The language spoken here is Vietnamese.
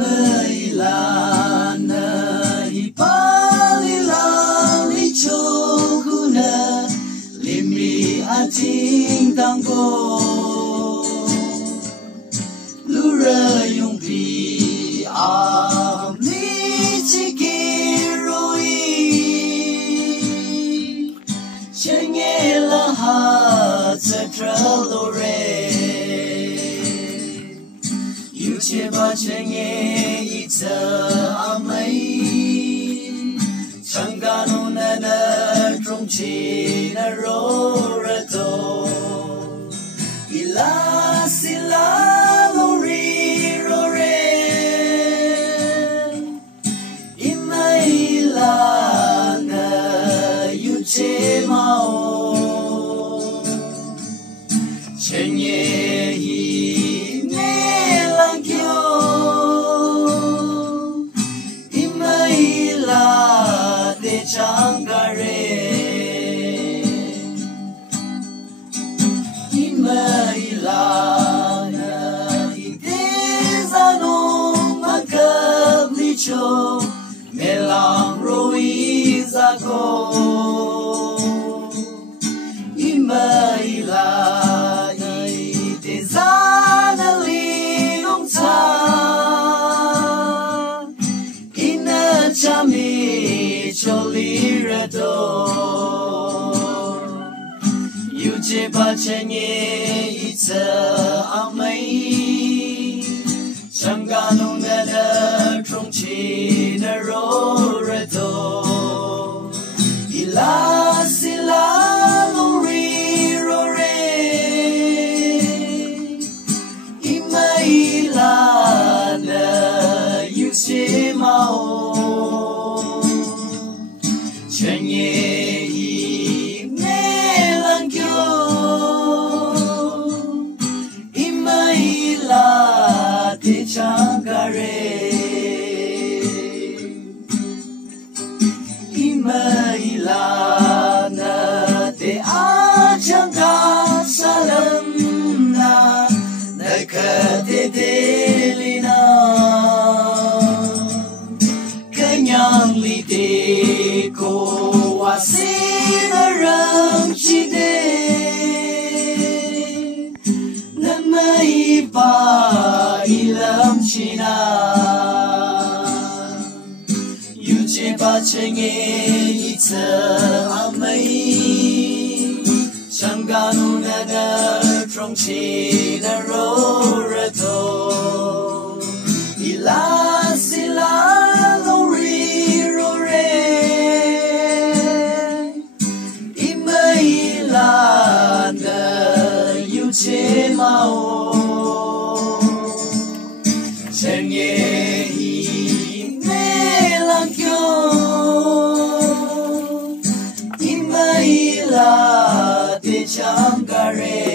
Imailana ipalila lichokuna limri ating tangko lura yung pi amli chikiroi chengela ha tsatralore Cheba chenge ita amai Changano nana trongchi na rorato Ila sila lori rore Ima ila na yuche mao Chenye Changare Imailana Itezano Makablicho Melang Roizako Imailana Itezana Linongta Ina Chami Cholirado Yuche Pachenye Itza Amai Changano Nada Trongchi Naroredo Ila Sila Lori Rore Imailana Yuche Mao Chenye melangyo Imaila te changare Imaila na te achanga salam na Nakate delina Kanyang lite ko Wasinarang chide Namay pa ilam china Yuche pa chenge itza amay Changano nada trongchi na rorato Ila sila Yuche mao Chenye melangyo Imaila te changare